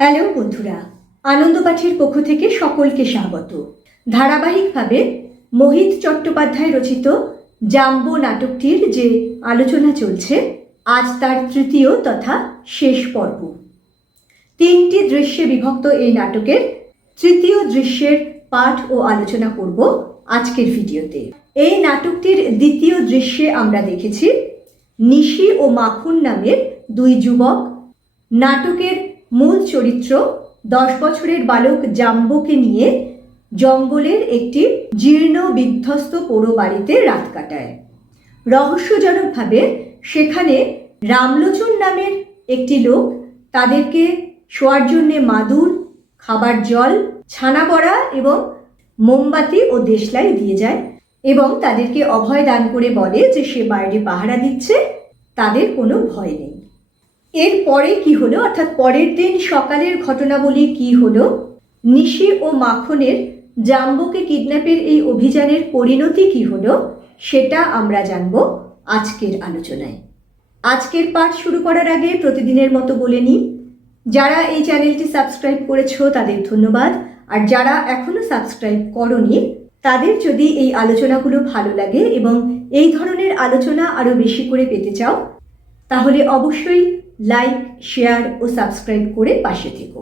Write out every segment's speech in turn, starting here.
Hello বন্ধুরা, আনন্দ পাঠের পক্ষ থেকে সকলকে স্বাগত। ধারাবাহিকভাবে মোহিত চট্টোপাধ্যায় রচিত জাম্বো নাটকটির যে আলোচনা চলছে, আজ তার তৃতীয় তথা শেষ পর্ব। 3টি দৃশ্যে বিভক্ত এই নাটকের তৃতীয় দৃশ্যের পাঠ ও আলোচনা করব আজকের ভিডিওতে। এই নাটকটির দ্বিতীয় দৃশ্যে আমরা দেখেছি নিশি ও মাখন নামের দুই যুবক নাটকের মূল চরিত্র 10 বছরের বালক জাম্বোকে নিয়ে জঙ্গলের একটি জীর্ণ বিধ্বস্ত পোড়ো বাড়িতে রাত কাটায়। রহস্যজনকভাবে সেখানে রামলোচন নামের একটি লোক তাদেরকে শোয়ার জন্যে মাদুর, খাবার জল, ছানা বড়া এবং মোমবাতি ও দেশলাই দিয়ে যায় এবং তাদেরকে অভয় দান করে বলে যে সে বাইরে পাহারা দিচ্ছে, তাদের কোনো ভয় নেই। এরপরে কি হলো, অর্থাৎ পরের দিন সকালের ঘটনাবলী কি হলো, নিশি ও মাখনের জাম্বোকে কিডন্যাপের এই অভিযানের পরিণতি কি হলো, সেটা আমরা জানব আজকের আলোচনায়। আজকের পাঠ শুরু করার আগে প্রতিদিনের মতো বলে নিই, যারা এই চ্যানেলটি সাবস্ক্রাইব করেছো তাদের ধন্যবাদ, আর যারা এখনো সাবস্ক্রাইব করোনি তাদের যদি এই আলোচনাগুলো ভালো লাগে এবং এই ধরনের আলোচনা আরো বেশি করে পেতে চাও তাহলে অবশ্যই লাইক, শেয়ার ও সাবস্ক্রাইব করে পাশে থেকো।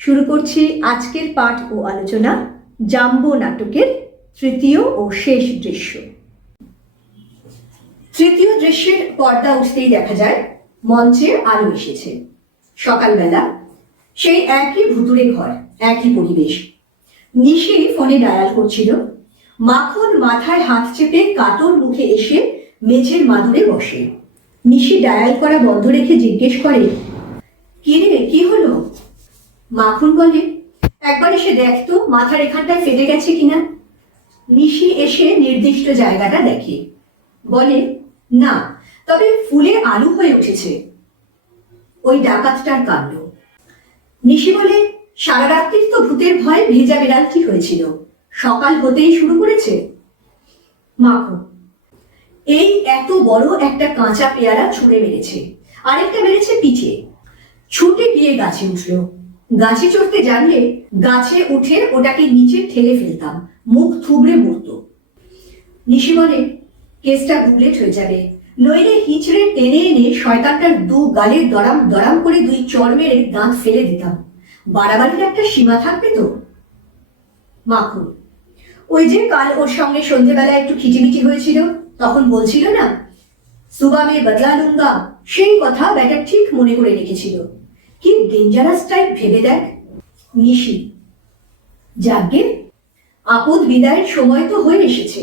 শুরু করছি আজকের পাঠ ও আলোচনা, জাম্বো নাটকের তৃতীয় ও শেষ দৃশ্য। তৃতীয় দৃশ্যের পর্দা উঠতেই দেখা যায় মঞ্চে আলো এসেছে। সকালবেলা সেই একই ভুতুড়ে ঘর, একই পরিবেশ। নিশি ফোনে ডায়াল করছিল। মাখন মাথায় হাত চেপে কাতর মুখে এসে মেঝের মাদুরে বসে। নিশি ডায়াল করা বন্ধ রেখে জিজ্ঞেস করে, কি রে, কি হলো? মাখন বলে, একবার এসে দেখ তো মাথার এখানটায় ফেটে গেছে কিনা। নিশি এসে নির্দিষ্ট জায়গাটা দেখে, বলে, না, তবে ফুলে আলু হয়ে উঠেছে। ওই ডাকাতটার কাণ্ড। নিশি বলে, সারা রাত্রির তো ভূতের ভয়ে ভেজা বিড়ালটি হয়েছিল, সকাল হতেই শুরু করেছে। মাখন, এই এত বড় একটা কাঁচা পেয়ারা ছুঁড়ে মেরেছে, আরেকটা মেরেছে পিঠে। ছুটে গিয়ে গাছে উঠল। গাছে চড়তে জানলে গাছে উঠে ওটাকে নিচে ঠেলে ফেলতাম, মুখ থুবড়ে মরত। নিশি বলে, কেসটা বুকলেট হয়ে যাবে, নইলে হিঁচড়ে টেনে এনে শয়তানটার দু গালে দড়াম দড়াম করে 2 চড় মেরে দাঁত ফেলে দিতাম। বাড়াবাড়ির একটা সীমা থাকবে তো। মাখন, ওই যে কাল ওর সঙ্গে সন্ধ্যেবেলায় একটু খিটিমিটি হয়েছিল, তখন বলছিল না, সুবা মে বদলা লুঙ্গা, সেই কথা ব্যাটা ঠিক মনে করে রেখেছিল। কি ডেঞ্জারাস টাইপ ভেবে দেখ। নিশি, যাকে আপদ বিদায়ের সময় তো হয়ে এসেছে।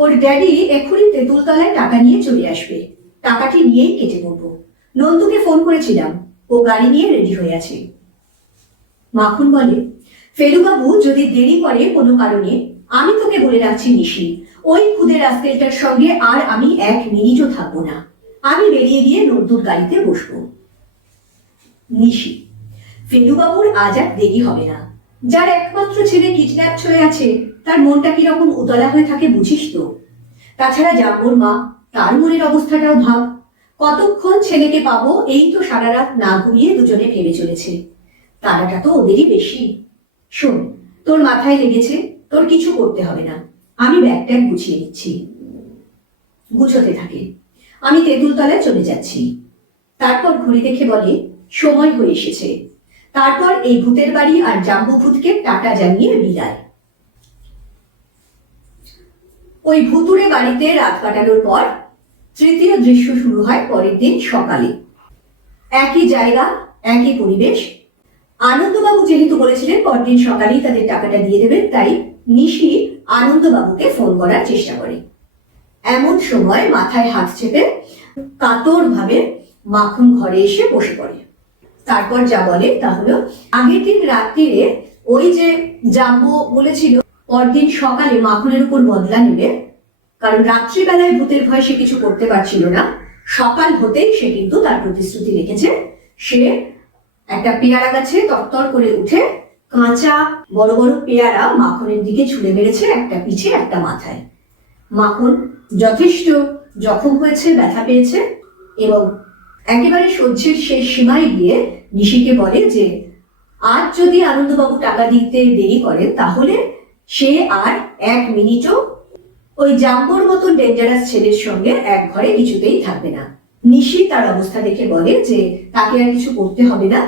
ওর ড্যাডি এক্ষুনি তেঁতুলতলায় টাকা নিয়ে চলে আসবে, টাকাটি নিয়েই কেটে পড়বো। নন্দুকে ফোন করেছিলাম, ও গাড়ি নিয়ে রেডি হয়ে আছে। মাখন বলে, ফেলুবাবু যদি দেরি করে কোনো কারণে, আমি তোকে বলে রাখছি নিশি, ওই খুদের রাস্কেলটার সঙ্গে আর আমি 1 মিনিটও থাকবো না। আমি বেরিয়ে গিয়ে নন্দুর গাড়িতে বসবো। নিশি, ফেলুবাবুর আজ আর দেরি হবে না। যার একমাত্র ছেলে কিডন্যাপ হয়ে আছে, তার মনটা কিরকম উতলা হয়ে থাকে বুঝিস তো। তাছাড়া জাম্বোর মা, তার মনের অবস্থাটাও ভাব। কতক্ষণ ছেলেকে পাবো এই তো সারা রাত না ঘুমিয়ে দুজনে ভেবে চলেছে। তারাটা তো ওদেরই বেশি। শোন, তোর মাথায় লেগেছে, তোর কিছু করতে হবে না, আমি ব্যাগ ট্যাগ গুছিয়ে দিচ্ছি। গুছোতে থাকে। আমি তেঁতুলতলায় চলে যাচ্ছি। তারপর ঘড়ি দেখে বলে, সময় হয়ে এসেছে। তারপর এই ভূতের বাড়ি আর জাম্বু ভূতকে টাটা জানিয়ে বিদায়। ওই ভুতুড়ে বাড়িতে রাত কাটানোর পর তৃতীয় দৃশ্য শুরু হয় পরের দিন সকালে। একই জায়গা, একই পরিবেশ। আনন্দবাবু যেহেতু বলেছিলেন পরদিন সকালেই তাদের টাকাটা দিয়ে দেবেন, তাই নিশি আনন্দবাবুকে ফোন করার চেষ্টা করে। এমন সময় মাথায় হাত চেপে কাতর ভাবে মাখন ঘরে এসে বসে পড়ে। তারপর যা বলে তা হলো, আগের দিন রাত্রিরে ওই যে জাম্বো বলেছিল পরদিন সকালে মাখনের উপর বদলা নেবে, কারণ রাত্রিবেলায় ভূতের ভয় সে কিছু করতে পারছিল না। সকাল হতেই সে কিন্তু তার প্রতিশ্রুতি রেখেছে। সে একটা পেয়ারা গাছে তরতর করে উঠে কাঁচা বড় বড় পেয়ারা মাখনের দিকে ছুঁড়ে মেরেছে, একটা পিঠে একটা মাথায়। মাখন যথেষ্ট জখম হয়েছে, ব্যথা পেয়েছে এবং একেবারে সহ্যের শেষ সীমায় গিয়ে নিশিকে বলে যে আজ যদি আনন্দবাবু টাকা দিতে দেরি করেন তাহলে সে আর 1 মিনিটও ওই জাম্বোর মতন ডেঞ্জারাস ছেলের সঙ্গে এক ঘরে কিছুতেই থাকবে না। নিশি তার অবস্থা দেখে বলে যে তাকে আর কিছু করতে হবে না,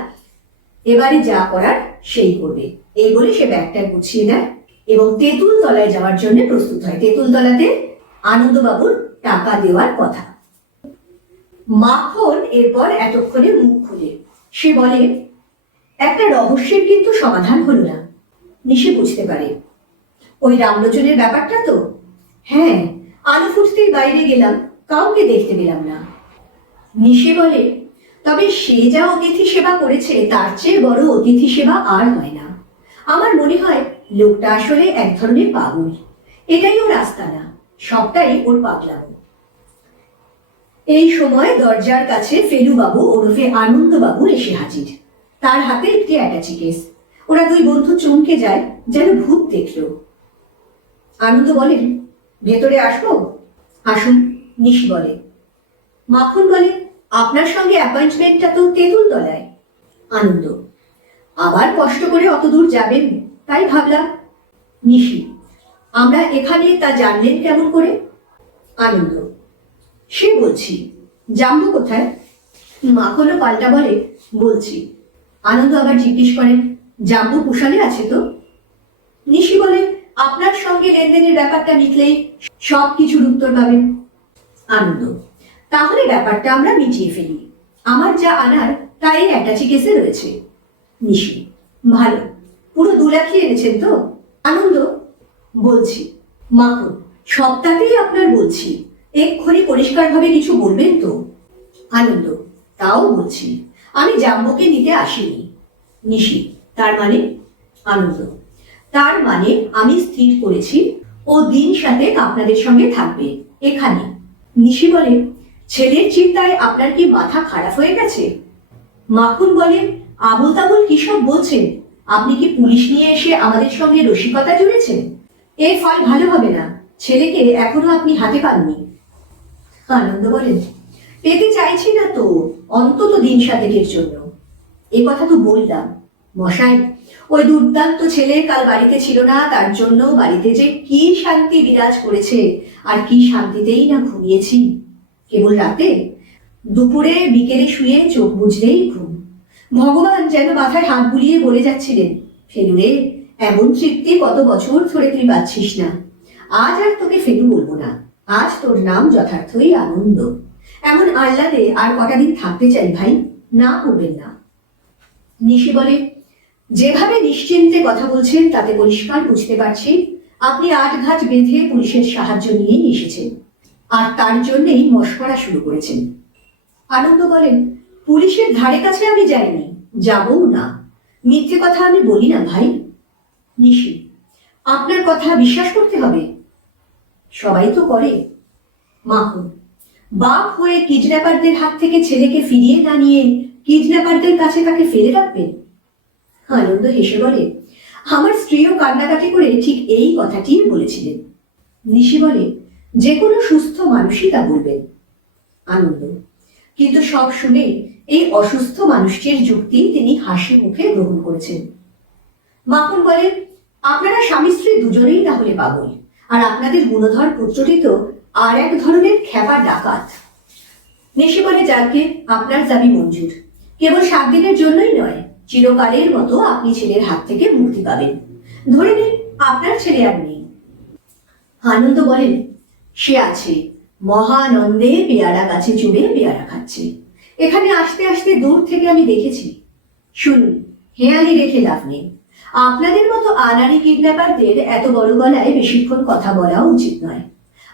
এবারে যা করার সেই করবে। এই বলে সে ব্যাগটা গুছিয়ে নেয় এবং তেঁতুল তলায় যাওয়ার জন্য প্রস্তুত হয়। তেঁতুল তলাতে আনন্দবাবুর টাকা দেওয়ার কথা। মাখন এরপর এতক্ষণে মুখ খুলে সে বলে একটা রহস্যের কিন্তু সমাধান হলো না। নিশি বুঝতে পারে ওই রামলোচনের ব্যাপারটা তো। হ্যাঁ, আলো ফুটতেই বাইরে গেলাম, কাউকে দেখতে পেলাম না। নিশি বলে তবে সে যা অতিথি সেবা করেছে তার চেয়ে বড় অতিথি সেবা আর হয় না। আমার মনে হয় লোকটা আসলে এক ধরনের পাগল। এটাই ওর আস্তানা, সবটাই ওর পাগলামো। এই সময় দরজার কাছে ফেলুবাবু ওরফে আনন্দবাবু এসে হাজির। তার হাতে একটি অ্যাটাচি কেস। ওরা দুই বন্ধু চমকে যায়, যেন ভূত দেখলো। আনন্দ বলেন ভেতরে আসবো? আসুন, নিশি বলে। মাখন বলে আপনার সঙ্গে অ্যাপয়েন্টমেন্টটা তো তেঁতুল তলায়। আনন্দ আবার কষ্ট করে অত দূর যাবেন তাই ভাবলাম। নিশি আমরা এখানে তা জানলেন কেমন করে? আনন্দ সে বলছি, জাম্বু কোথায়? মাখনও পাল্টা বলে বলছি। আনন্দ আবার জিজ্ঞেস করেন জাম্বু কুশালে আছে তো? নিশি বলে আপনার সঙ্গে লেনদেনের ব্যাপারটা মিটলেই সব কিছুর উত্তর পাবেন। আনন্দ তাহলে ব্যাপারটা আমরা মিটিয়ে ফেলি। আমার যা আনার তাই অ্যাটাচি কেসে রয়েছে। নিশি ভালো, পুরো 2 লাখই এনেছেন তো? আনন্দ বলছি। মাখন সবটাতেই আপনার বলছি, এক্ষুনি পরিষ্কারভাবে কিছু বলবেন তো? আনন্দ তাও বলছি, আমি জাম্বুকে নিতে আসিনি। নিশি তার মানে? আনন্দ তার মানে আমি স্থির করেছি ও দিন সাথে আপনাদের সঙ্গে থাকবে এখানে। নিশি বলে ছেলের চিন্তায় আপনার কি মাথা খারাপ হয়ে গেছে? মাখন বলে আবুল তাবুল কি সব বলছেন? আপনি কি পুলিশ নিয়ে এসে আমাদের সঙ্গে রসিকতা জুড়েছেন? এর ফল ভালো হবে না। ছেলেকে এখনো আপনি হাতে পাননি। আনন্দ বলেন পেতে চাইছি না তো, অন্তত দিন 7 জন্য। এ কথা তো বললাম মশাই, ওই দুর্দান্ত ছেলে কাল বাড়িতে ছিল না, তার জন্য বাড়িতে যে কি শান্তি বিরাজ করেছে, আর কি শান্তিতেই না ঘুমিয়েছি। কেবল রাতে, দুপুরে বিকেলে শুয়ে চোখ বুঝলেই ঘুম। ভগবান যেন মাথায় হাত বুলিয়ে বলে যাচ্ছিলেন ফেলুরে, এমন তৃপ্তি কত বছর ধরে তুই পাচ্ছিস না। আজ আর তোকে ফেলু বলবো না, আজ তোর নাম যথার্থই আনন্দ। এমন আহ্লাদে আর কটা দিন থাকতে চাই ভাই, না করবেন না। নিশি বলে যেভাবে নিশ্চিন্তে কথা বলছেন তাতে পরিষ্কার বুঝতে পারছি আপনি 8 ঘাট বেঁধে পুলিশের সাহায্য নিয়েই এসেছেন, আর তার জন্যেই মশকরা শুরু করেছেন। আনন্দ বলেন পুলিশের ধারে কাছে আমি যাইনি, যাবও না। মিথ্যে কথা আমি বলি না ভাই। নিশি আপনার কথা বিশ্বাস করতে হবে। সবাই তো করে। মাখন বাপ হয়ে কিডন্যাপারদের হাত থেকে ছেলেকে ফিরিয়ে না নিয়ে কিডন্যাপারদের কাছে তাকে ফেলে রাখবেন? আনন্দ হেসে বলে আমার স্ত্রীও কান্নাকাটি করে ঠিক এই কথাটি বলেছিলেন। নিশি বলে যে কোনো সুস্থ মানুষই তা বলবেন। আনন্দ কিন্তু সব শুনে এই অসুস্থ মানুষটির যুক্তি তিনি হাসি মুখে গ্রহণ করেছেন। মাখন বলে আপনারা স্বামী স্ত্রী দুজনেই তাহলে পাগল, আর আপনাদের গুণধর পুত্রটি তো আর এক ধরনের খ্যাপা ডাকাত। নিশি বলে যাকে আপনার দাবি মঞ্জুর, কেবল 7 দিনের জন্যই নয়, চিরকালের মতো আপনি ছেলের হাত থেকে মুক্তি পাবেন। ধরে নিন আপনার ছেলে আর নেই। আনন্দ বলেন সে আছে, মহানন্দে পেয়ারা গাছে চড়ে পেয়ারা খাচ্ছে। এখানে আসতে আসতে দূর থেকে আমি দেখেছি। শুনুন, হেয়ালি রেখে লাভ নেই। আপনাদের মতো আনাড়ি কিডন্যাপারদের এত বড় গলায় বেশিক্ষণ কথা বলা উচিত নয়।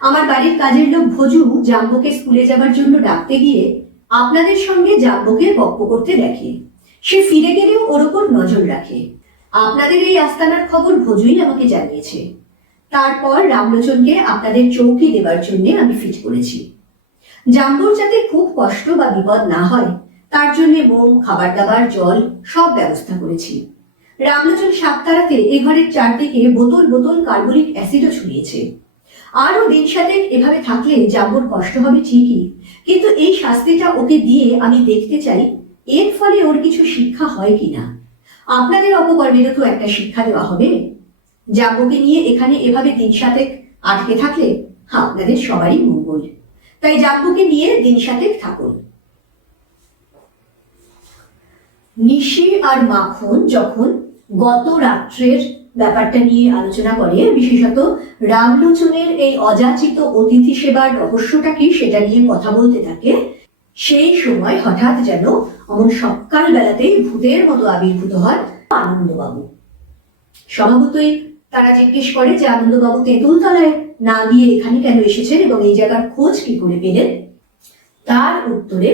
আমার বাড়ির কাজের লোক ভজু জাম্বুকে স্কুলে যাবার জন্য ডাকতে গিয়ে আপনাদের সঙ্গে জাম্বুকে বক্ক করতে দেখে। সে ফিরে গেলেও ওর ওপর নজর রাখে। আপনাদের এই আস্তানার খবর ভজুই আমাকে জানিয়েছে। তারপর রামলোচনকে আপনাদের চৌকি দেবার জন্য আমি ফিট করেছি। জাম্বুর যাতে খুব কষ্ট বা বিপদ না হয় তার জন্য মোম, খাবার দাবার, জল সব ব্যবস্থা করেছি। রামলোচন 7 তারাতে এ ঘরের চারদিকে বোতল বোতল কার্বলিক অ্যাসিডও ছড়িয়েছে। আরও দিন 7 এভাবে থাকলে জাম্বুর কষ্ট হবে ঠিকই, কিন্তু এই শাস্তিটা ওকে দিয়ে আমি দেখতে চাই এর ফলে ওর কিছু শিক্ষা হয় কিনা। আপনাদের অপকর্মেরও তো একটা শিক্ষা দেওয়া হবে। জাম্বুকে নিয়ে এখানে এভাবে দিন সাতেক আটকে থাকলে আপনাদের সবারই মঙ্গল। তাই জাম্বুকে নিয়ে দিন সাতেক থাকুন। নিশি আর মাখন যখন গত রাত্রের ব্যাপারটা নিয়ে আলোচনা করে, বিশেষত রামলোচনের এই অযাচিত অতিথি সেবার রহস্যটা কি সেটা নিয়ে কথা বলতে থাকে, সেই সময় হঠাৎ যেন অমন সকাল বেলাতেই ভূতের মতো আবির্ভূত হয় আনন্দবাবু। স্বভাবতই তারা জিজ্ঞেস করে যে আনন্দবাবু তেঁতুলতলায় না গিয়ে এখানে কেন এসেছেন এবং এই জায়গার খোঁজ কি করে পেলেন। তার উত্তরে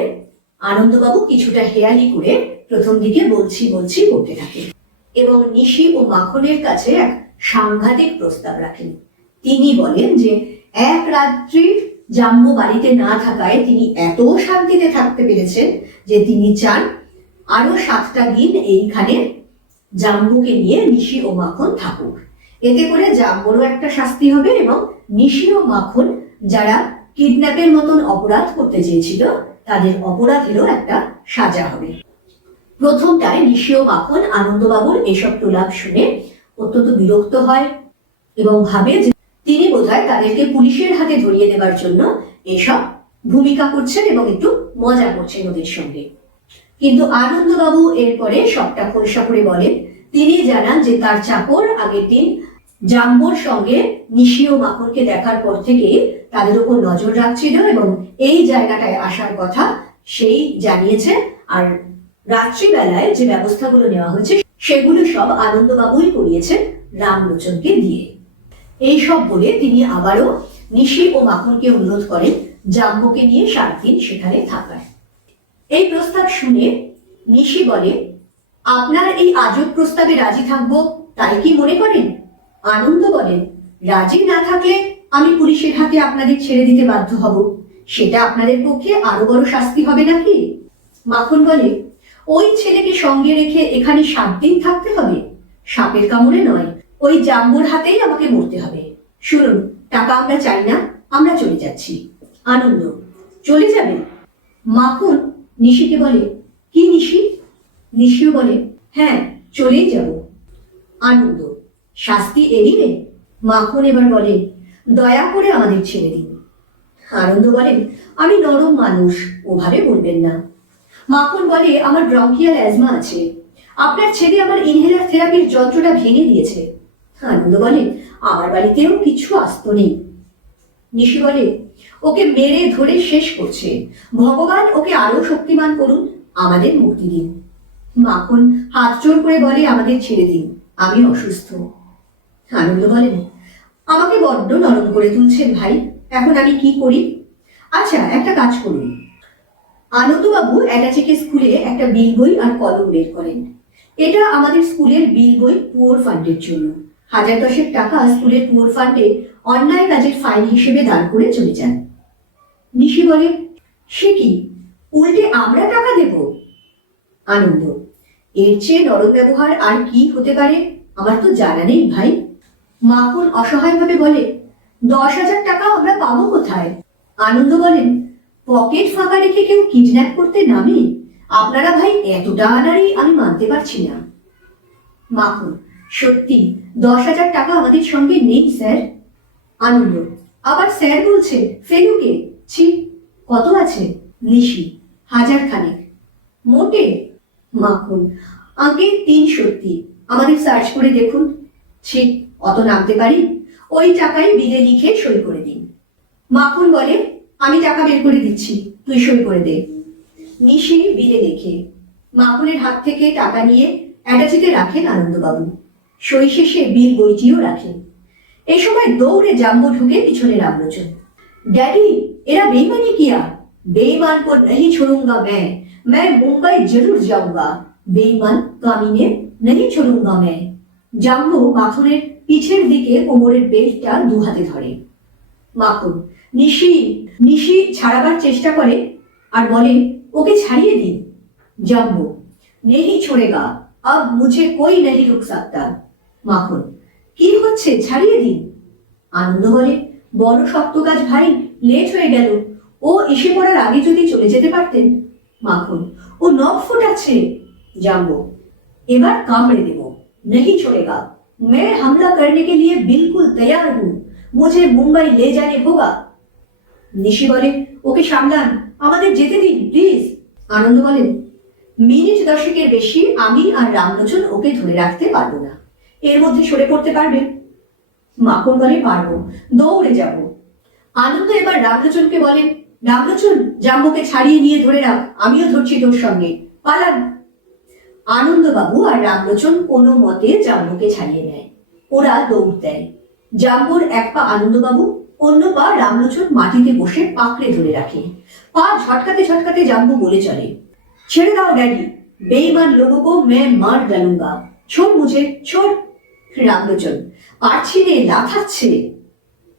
আনন্দবাবু কিছুটা হেয়ালি করে প্রথম দিকে বলছি বলছি করতে থাকে এবং নিশি ও মাখনের কাছে এক সাংঘাতিক প্রস্তাব রাখেন। তিনি বলেন যে এক রাত্রি জাম্বু বাড়িতে না থাকায় তিনি এত শান্তিতে থাকতে পেরেছেন যে তিনি চান আরো 7টা দিন এইখানে জাম্বুকে নিয়ে নিশি ও মাখন থাকুক। এতে করে জাম্বুরও একটা শাস্তি হবে এবং নিশি ও মাখন যারা কিডন্যাপের মতন অপরাধ করতে চেয়েছিল তাদের অপরাধেরও একটা সাজা হবে। প্রথমটায় নিশি ও মাখন আনন্দবাবুর এসব প্রলাপ শুনে অত্যন্ত বিরক্ত হয় এবং ভাবে যে তিনি বোধহয় তাদেরকে পুলিশের হাতে ধরিয়ে দেবার জন্য এসব ভূমিকা করছেন এবং একটু মজা করছেন ওদের সঙ্গে। কিন্তু আনন্দবাবু এরপরে সবটা খোলসা করে বলেন, তিনি জানান যে তার চাকর আগের দিন জাম্বুর সঙ্গে নিশি ও মাখনকে দেখার পর থেকে তাদের উপর নজর রাখছিল এবং এই জায়গাটায় আসার কথা সেই জানিয়েছে। আর রাত্রিবেলায় যে ব্যবস্থাগুলো নেওয়া হয়েছে সেগুলো সব আনন্দবাবুই করিয়েছেন রামলোচনকে দিয়ে। এই সব বলে তিনি আবারও নিশি ও মাখনকে অনুরোধ করেন জাম্বুকে নিয়ে 7 দিন সেখানে থাকার। এই প্রস্তাব শুনে নিশি বলে, আপনার এই আজব প্রস্তাবে রাজি থাকবো তাই কি মনে করেন? আনন্দ বলেন, রাজি না থাকলে আমি পুলিশের হাতে আপনাদের ছেড়ে দিতে বাধ্য হব, সেটা আপনাদের পক্ষে আরো বড় শাস্তি হবে নাকি? মাখন বলে, ওই ছেলেকে সঙ্গে রেখে এখানে 7 দিন থাকতে হবে? সাপের কামড়ে নয়, ওই জাম্বুর হাতেই আমাকে মরতে হবে। শুনুন, টাকা আমরা চাই না, আমরা চলে যাচ্ছি। আনন্দ, চলে যাবে? মাখন নিশিকে বলে, কি নিশি? নিশিও বলে, হ্যাঁ, চলেই যাব। আনন্দ, শাস্তি এড়িয়ে? মাখন এবার বলে, দয়া করে আমাদের ছেড়ে দিন। আনন্দ বলেন, আমি নরম মানুষ, ওভাবে বলবেন না। মাখন বলে, আমার ব্রঙ্কিয়াল অ্যাজমা আছে, আপনার ছেলে আমার ইনহেলার থেরাপির যন্ত্রটা ভেঙে দিয়েছে। আনন্দ বলে, আমার বাড়িতেও কিছু আস্ত নেই। নিশি বলে, ওকে মেরে ধরে শেষ করছে, ভগবান ওকে আরো শক্তিমান করুন, আমাদের মুক্তি দিন। মাখন হাত জোর করে বলে, আমাদের ছেড়ে দিন, আমি অসুস্থ। আনন্দ বলেন, আমাকে বড্ড নরম করে তুলছেন ভাই, এখন আমি কি করি? আচ্ছা, একটা কাজ করুন। আনন্দবাবু অ্যাটাচিকে স্কুলে একটা বিল বই আর কলম বের করেন। এটা আমাদের স্কুলের বিল বই পুয়োর ফান্ডের জন্য। 1010 টাকা স্কুলের পুয়োর ফান্ডে অন্যায় কাজের ফাইন হিসেবে দান করে চলে যান। নিশি বলে, সে কি, উল্টে আমরা টাকা দেব? আনন্দ, এর চেয়ে নরম ব্যবহার আর কি হতে পারে আমার তো জানা নেই ভাই। মাখন অসহায়ভাবে বলে, 10,000 টাকা আমরা পাবো কোথায়? আনন্দ বলেন, পকেট ফাঁকা রেখে কেউ কিডন্যাপ করতে নামে? আপনারা ভাই এতটা আনারই আমি মানতে পারছি না। মাখন, সত্যি 10,000 টাকা আমাদের সঙ্গে নেই স্যার। আনন্দ, আবার স্যার বলছে, ফেলুকে, ছি, কত আছে? নিশি, 1000 খানেক। মোটে? মাখন, আগে 3 সত্যি, আমাদের সার্চ করে দেখুন। ছি, অত নামতে পারি? ওই টাকাই বিলে লিখে সই করে দিন। মাখন বলে, আমি টাকা বের করে দিচ্ছি, তুই সই করে দে। নিশি বিলে লেখে, মাখনের হাত থেকে টাকা নিয়ে অ্যাটাচিতে রাখেন আনন্দবাবু। সই শেষে বিল বইটিও রাখেন। এই সময় দৌড়ে জাম্বু ঢুকে পিছনে রামলোচন। ড্যাডি, এরা বেईमानी किया, बेईमान को नहीं छोड़ूंगा मैं मुंबई जरूर जाऊंगा, बेईमान कामीने नहीं छोड़ूंगा मैं। জাম্বু মাখনের পিছের দিকে কোমরের বেল্টটা 2 হাতে ধরে। মাখন, নিশি নিশি ছাড়াবার চেষ্টা করে আর বলে, ওকে ছাড়িয়ে দিন। জাম্বু, नहीं छोड़ेगा, अब मुझे कोई नहीं रुक सकता। মাখন, কি হচ্ছে, ছাড়িয়ে দিন। আনন্দ বলে, বড় শক্ত কাজ ভাই, লেট হয়ে গেল, ও এসে পড়ার আগে যদি চলে যেতে পারতেন। মাখন, ও নখ ফোটাচ্ছে। জাম্বো, এবার কামড়ে দেব, नहीं छोड़ेगा, मैं हमला करने के लिए बिल्कुल तैयार हूं, मुझे मुंबई ले जाने होगा। নিশি বলে, ওকে সামলান, আমাদের যেতে দিন প্লিজ। আনন্দ বলেন, মিনিট 10 বেশি আমি আর রামলোচন ওকে ধরে রাখতে পারবো না, এর মধ্যে সরে পড়তে পারবেন? মাখন বলে, পারবো, দৌড়ে যাব। আনন্দ এবার রামলোচনকে বলেন, রামলোচন, জাম্বোকে ছাড়িয়ে নিয়ে ধরে রাখ, আমিও ধরছি তোর সঙ্গে, পালান। আনন্দবাবু আর রামলোচন কোনো মতে জাম্বোকে ছাড়িয়ে নেয়। ওরা দৌড় দেয়। জাম্বোর এক পা আনন্দবাবু, অন্য পা রামলোচন মাটিতে বসে পাকড়ে ধরে রাখে। পা ঝটকাতে ঝটকাতে জাম্বো বলে চলে, ছেড়ে দাও ড্যাডি, বেঈমান লোগো কো मैं मार डालूंगा, छोड़ मुझे छोड़। রামলোচন, পারছি রে, লাথাচ্ছে।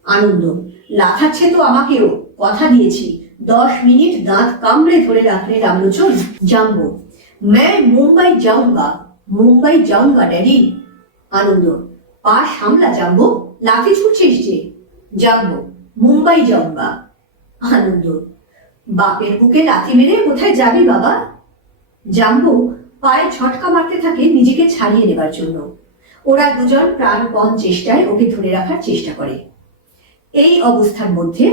আনন্দ, লাথাচ্ছে তো আমাকেও, কথা দিয়েছি 10 মিনিট দাঁত কামড়ে ধরে রাখলে রামলোচন। জাম্বো, मैं মুম্বাই जाऊंगा, মুম্বাই जाऊंगा ড্যাডি। আনন্দ, পা সামলা জাম্বো, লাথি ছুটছিস যে। জাম্বো, মুম্বাই जाऊंगा। আনন্দ, বাপের বুকে লাথি মেরে কোথায় যাবি বাবা? জাম্বো পায়ে ঝটকা মারতে থাকে নিজেকে ছাড়িয়ে নেবার জন্য। ওরা দুজন প্রাণপণ চেষ্টায় ওকে ধরে রাখার চেষ্টা করে। এই অবস্থার মধ্যে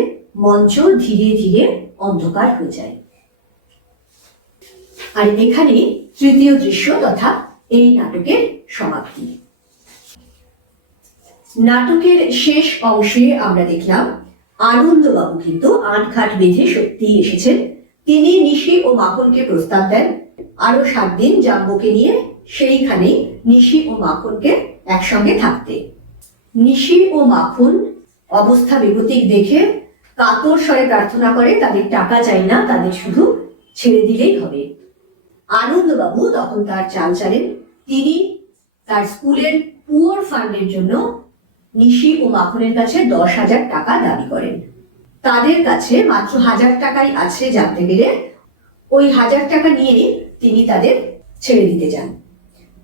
মঞ্চ ধীরে ধীরে অন্ধকার হয়ে যায়। আর এখানে তৃতীয় দৃশ্য তথা এই নাটকের সমাপ্তি। নাটকের শেষ অংশে আমরা দেখলাম আনন্দবাবু কিন্তু আটঘাট বেঁধে সত্যিই এসেছেন। তিনি নিশি ও মাখনকে প্রস্তাব দেন আরো 7 দিন জাম্বোকে নিয়ে সেইখানে নিশি ও মাখনকে একসঙ্গে থাকতে। নিশি ও মাখন অবস্থা বেগতিক দেখে কাতর স্বরে প্রার্থনা করে তাদের টাকা চাই না, তাদের শুধু ছেড়ে দিলেই হবে। আনন্দবাবু তখন তার চাল চালেন। তিনি তার স্কুলের পুয়ার ফান্ডের জন্য নিশি ও মাখনের কাছে 10,000 টাকা দাবি করেন। তাদের কাছে মাত্র 1000 টাকাই আছে জানতে পেরে ওই 1000 টাকা নিয়ে তিনি তাদের ছেড়ে দিতে যান।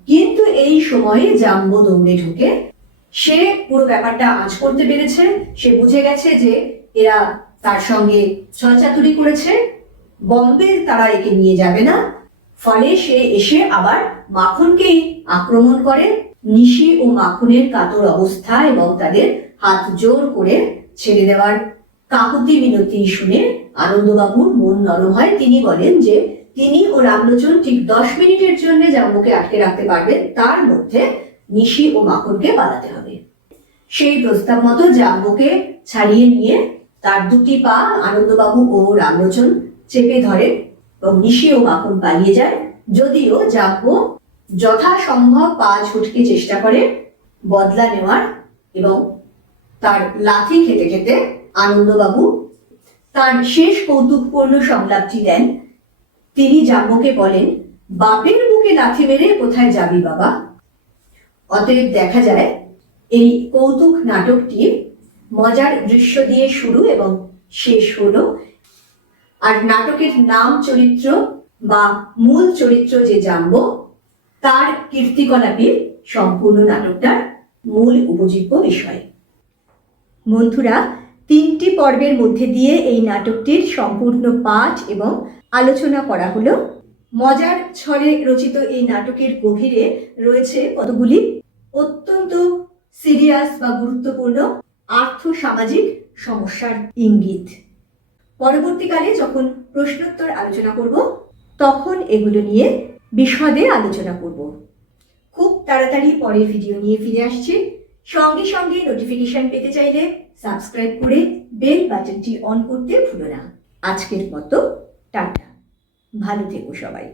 কিন্তু এই সময়ে জাম্বো দৌড়ে ঢুকে। সে পুরো ব্যাপারটা আঁচ করতে পেরেছে। সে বুঝে গেছে যে এরা তার সঙ্গে ছলচাতুরি করেছে, বম্বে তারা একে নিয়ে যাবে না। ফলে সে এসে আবার মাখনকেই আক্রমণ করে। নিশি ও মাখনের কাতর অবস্থা এবং তাদের হাত জোর করে ছেড়ে দেওয়ার কাকুতি মিনতি শুনে আনন্দবাবুর মন নরম হয়। তিনি বলেন যে তিনি ও রামলোচন ঠিক 10 মিনিটের জন্য জাম্বোকে আটকে রাখতে পারবেন, তার মধ্যে নিশি ও মাখনকে পালাতে হবে। সেই প্রস্তাব মতো জাম্বোকে ছাড়িয়ে নিয়ে তার 2টি পা আনন্দবাবু ও রামলোচন চেপে ধরে এবং নিশি ও মাখন পালিয়ে যায়। যদিও জাম্বো যথাসম্ভব পা ছুটকে চেষ্টা করে বদলা নেওয়ার এবং তার লাথি খেতে খেতে আনন্দবাবু তার শেষ কৌতুকপূর্ণ সংলাপটি দেন। তিনি জাম্বোকে বলেন, বাপের বুকে লাথি মেরে কোথায় যাবি বাবা। অতএব দেখা যায় এই কৌতুক নাটকটি মজার দৃশ্য দিয়ে শুরু এবং শেষ হলো। আর নাটকের নাম চরিত্র বা মূল চরিত্র যে জাম্বো, তার কীর্তিকলাপই সম্পূর্ণ নাটকটার মূল উপজীব্য বিষয়। বন্ধুরা, 3টি পর্বের মধ্যে দিয়ে এই নাটকটির সম্পূর্ণ পাঠ এবং আলোচনা করা হলো। মজার ছলে রচিত এই নাটকের গভীরে রয়েছে কতগুলি অত্যন্ত সিরিয়াস বা গুরুত্বপূর্ণ আর্থ সামাজিক সমস্যার ইঙ্গিত। পরবর্তীকালে যখন প্রশ্নোত্তর আলোচনা করব তখন এগুলো নিয়ে বিশদে আলোচনা করব। খুব তাড়াতাড়ি পরের ভিডিও নিয়ে ফিরে আসছি। সঙ্গে সঙ্গে নোটিফিকেশন পেতে চাইলে সাবস্ক্রাইব করে বেল বাটনটি অন করতে ভুলো না। আজকের মতো টাটা, ভালো থেকো সবাই।